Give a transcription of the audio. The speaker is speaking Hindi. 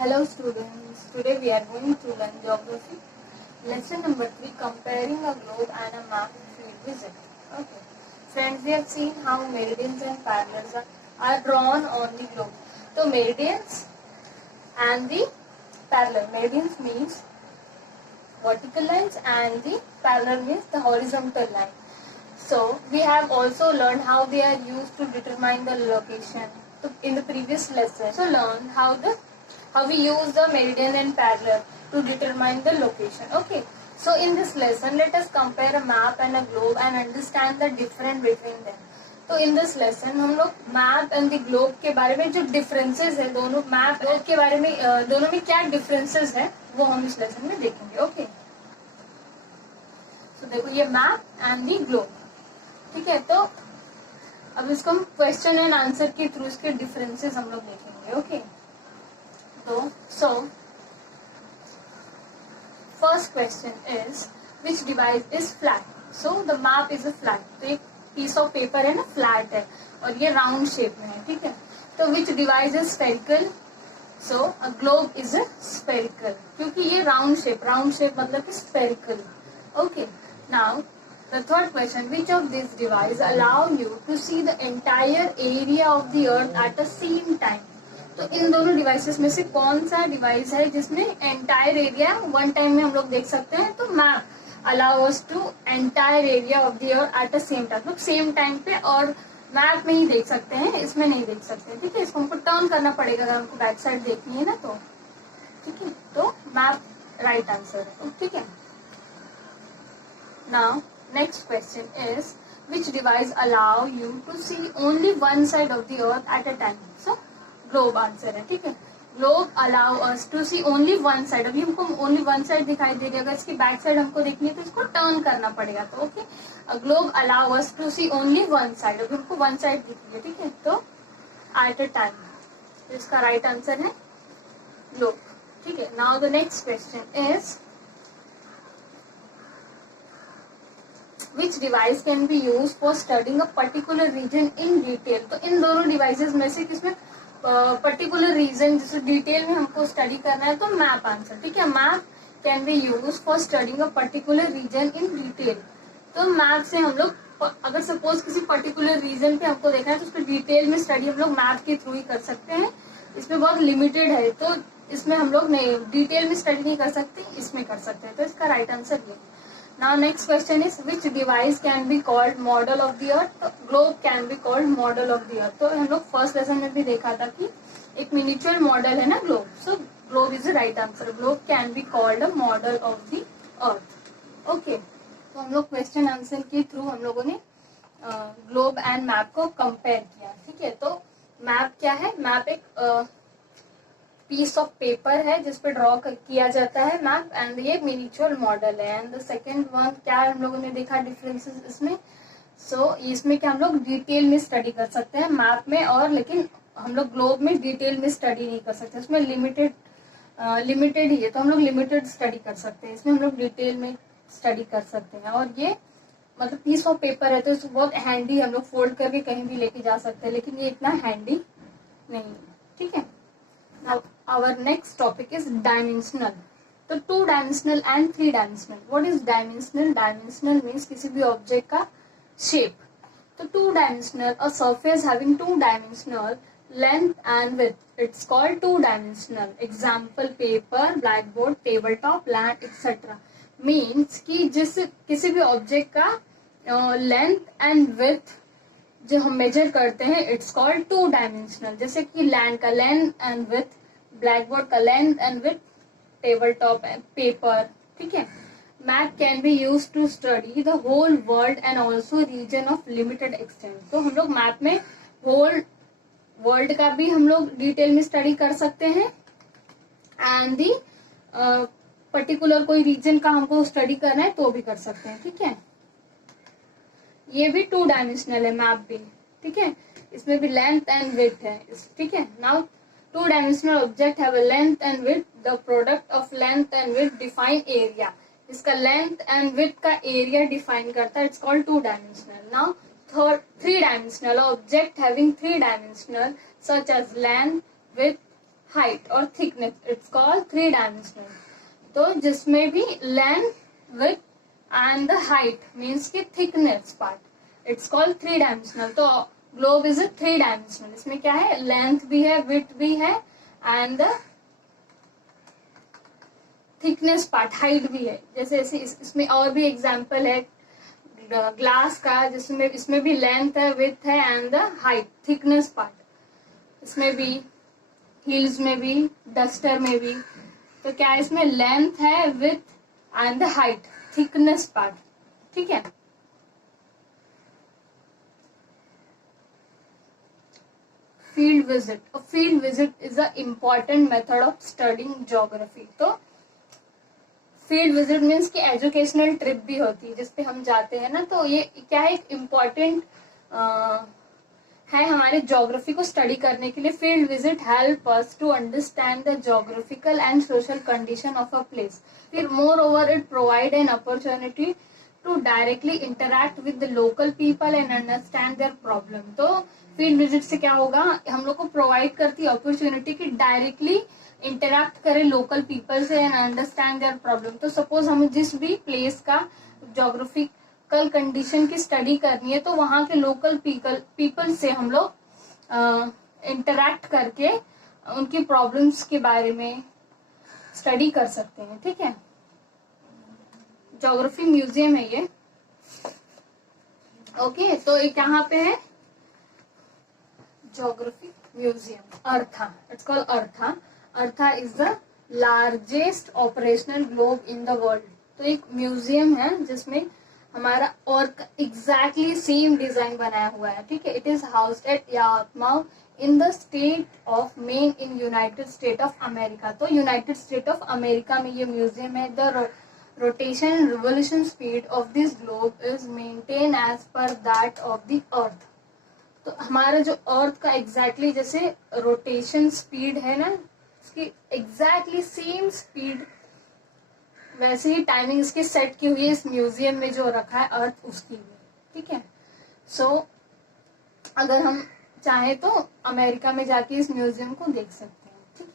Hello students, today we are going to learn geography. Lesson number 3, comparing a globe and a map in field visit. Okay. Friends, we have seen how meridians and parallels are drawn on the globe. So meridians and the parallel. Meridians means vertical lines and the parallel means the horizontal line. So we have also learned how they are used to determine the location. So in the previous lesson, so learned how we use the meridian and parallel to determine the location. Okay. So in this lesson, let us compare a map and a globe and understand the difference between them. तो इन दिस लेसन हम लोग मैप एंड द ग्लोब के बारे में जो डिफरेंसेस है दोनों मैप ग्लोब के बारे में दोनों में क्या डिफरेंसेस है वो हम इस लेसन में देखेंगे. ओके. सो देखो ये मैप एंड द ग्लोब. ठीक है. तो अब इसको हम क्वेश्चन एंड आंसर के थ्रू इसके डिफरेंसेस हम लोग देखेंगे. ओके. तो so first question is which device is flat. So the map is a flat. तो एक पीस ऑफ पेपर है ना, फ्लैट है और ये राउंड शेप में है. ठीक है. तो विच device is spherical. So a globe is a spherical क्योंकि ये राउंड शेप मतलब कि spherical. Okay. Now the third question, which of these devices allow you to see the entire area of the earth at the same time. तो इन दोनों डिवाइसेस में से कौन सा डिवाइस है जिसमें एंटायर एरिया वन टाइम में हम लोग देख सकते हैं. तो map allow us to entire area of the earth at the same time. तो सेम टाइम पे और मैप में ही देख सकते हैं, इसमें नहीं देख सकते. ठीक है. इसको हमको टर्न करना पड़ेगा अगर हमको बैक साइड देखनी है ना. तो ठीक है. तो मैप राइट आंसर है. ठीक है. Now next question is which device allow you to see only one side of the earth at a time. So globe answer है. ठीक है. globe allow us to see only one side. अभी हमको only one side दिखाई दे रही है. अगर इसकी बैक साइड हमको देखनी है तो इसको टर्न करना पड़ेगा. तो okay. globe allow us to see only one side. अभी हमको one side दिख रही है. ठीक है. तो at a time. तो इसका राइट आंसर है globe. ठीक है. now the next question is which device can be used for studying a particular region in detail. तो इन दोनों डिवाइसेस में से किसमें पर्टिकुलर रीजन जिसे डिटेल में हमको स्टडी करना है. तो मैप आंसर. ठीक है. Map can be use for studying a particular region in detail. तो मैप से हम लोग अगर सपोज किसी पर्टिकुलर रीजन पे हमको देखना है तो उसको डिटेल में स्टडी हम लोग मैप के थ्रू ही कर सकते हैं. इसमें बहुत लिमिटेड है तो इसमें हम लोग नहीं डिटेल में स्टडी नहीं कर सकते, इसमें कर सकते हैं. तो इसका राइट आंसर ये. Now next question is which device can be called model of the earth. globe can be called model of the earth. तो हम लोग फर्स्ट लेसन में भी देखा था कि एक मिनिएचर मॉडल है ना globe. So globe is the right answer. Globe can be called a model of the earth. Okay. तो हम लोग क्वेश्चन आंसर के थ्रू हम लोगों ने ग्लोब एंड मैप को कंपेयर किया. ठीक है. तो मैप क्या है. मैप एक पीस ऑफ पेपर है जिसपे ड्रॉ किया जाता है मैप एंड ये मिनिएचर मॉडल है. एंड द सेकंड वन क्या हम लोगों ने देखा डिफरेंसेस इसमें. सो इसमें क्या हम लोग डिटेल में स्टडी कर सकते हैं मैप में और लेकिन हम लोग ग्लोब में डिटेल में स्टडी नहीं कर सकते. उसमें लिमिटेड ही है तो हम लोग लिमिटेड स्टडी कर सकते हैं. इसमें हम लोग डिटेल में स्टडी कर सकते हैं. और ये मतलब पीस ऑफ पेपर है तो इसको बहुत हैंडी हम लोग फोल्ड करके कहीं भी लेके जा सकते हैं लेकिन ये इतना हैंडी नहीं. ठीक है. Now our next topic is dimensional. तो 2 dimensional and 3 dimensional. What is dimensional? Dimensional means किसी भी object का shape. तो 2 dimensional, a surface having 2 dimensional length and width. It's called 2 dimensional. Example paper, blackboard, tabletop, land, etc. Means कि जिस किसी भी object का length and width जो हम मेजर करते हैं इट्स कॉल्ड 2 डायमेंशनल. जैसे कि लैंड का लेंथ एंड विथ, ब्लैकबोर्ड का length and width, table top paper. ठीक है. Map can be use to study the whole world and also region of limited extent. तो हम लोग मैप में होल वर्ल्ड का भी हम लोग डिटेल में स्टडी कर सकते हैं एंड दी पर्टिकुलर कोई रीजन का हमको स्टडी करना है तो भी कर सकते हैं. ठीक है. ये भी 2 डायमेंशनल है मैप भी. ठीक है. इसमें भी लेंथ एंड विड्थ है. ठीक है. Now 2 dimensional object have a length and width. The product of length and width define area. इसका लेंथ एंड विड्थ का एरिया डिफाइन करता है. It's called 2 dimensional. Now 3 dimensional object having 3 dimensional such as length, width, height और थिकनेस, इट्स कॉल्ड 3 डायमेंशनल। तो जिसमें भी length, width and the height means की thickness part, it's called 3 dimensional. तो ग्लोब इज अ 3 डायमेंशनल। इसमें क्या है, लेंथ भी है, विड्थ भी है and the thickness part, height भी है। जैसे इसमें और भी एग्जांपल है ग्लास का, जिसमें इसमें भी लेंथ है, विड्थ है and the height, thickness part. इसमें भी हील्स में भी, डस्टर में भी। तो क्या है, इसमें लेंथ है, width and the height, thickness part, ठीक है। Field visit, field visit is a important method of studying geography. तो फील्ड विजिट मीन्स की एजुकेशनल ट्रिप भी होती है जिसपे हम जाते हैं ना, तो ये क्या है, एक इम्पॉर्टेंट है हमारे ज्योग्राफी को स्टडी करने के लिए। Field visit help us to understand the geographical and social condition of a place. फिर moreover it provide an opportunity to directly interact with the local people and understand their problem. तो फील्ड विजिट से क्या होगा, हम लोग को प्रोवाइड करती है अपॉर्चुनिटी कि डायरेक्टली इंटरैक्ट करें लोकल पीपल से एंड अंडरस्टैंड देयर प्रॉब्लम। तो सपोज हमें जिस भी प्लेस का ज्योग्राफिकल कंडीशन की स्टडी करनी है, तो वहां के लोकल पीपल से हम लोग इंटरैक्ट करके उनकी प्रॉब्लम्स के बारे में स्टडी कर सकते हैं, ठीक है। ज्योग्राफी म्यूजियम है ये, ओके। तो ये कहाँ पे है, geography museum, Eartha, it's called Eartha. Eartha is the largest operational globe in the world. तो एक म्यूजियम है जिसमें हमारा और एग्जैक्टली सेम डिजाइन बनाया हुआ है, ठीक है। It is housed at Yarmouth in the state of Maine in United State of America. तो यूनाइटेड स्टेट ऑफ अमेरिका में ये म्यूजियम है। The rotation and revolution speed of this globe is maintained as per that of the earth। तो हमारा जो अर्थ का एग्जैक्टली जैसे रोटेशन स्पीड है ना, उसकी एग्जैक्टली सेम स्पीड, वैसे ही टाइमिंग इसकी सेट की हुई है इस म्यूजियम में जो रखा है अर्थ उसकी भी, ठीक है। सो अगर हम चाहें तो अमेरिका में जाके इस म्यूजियम को देख सकते हैं।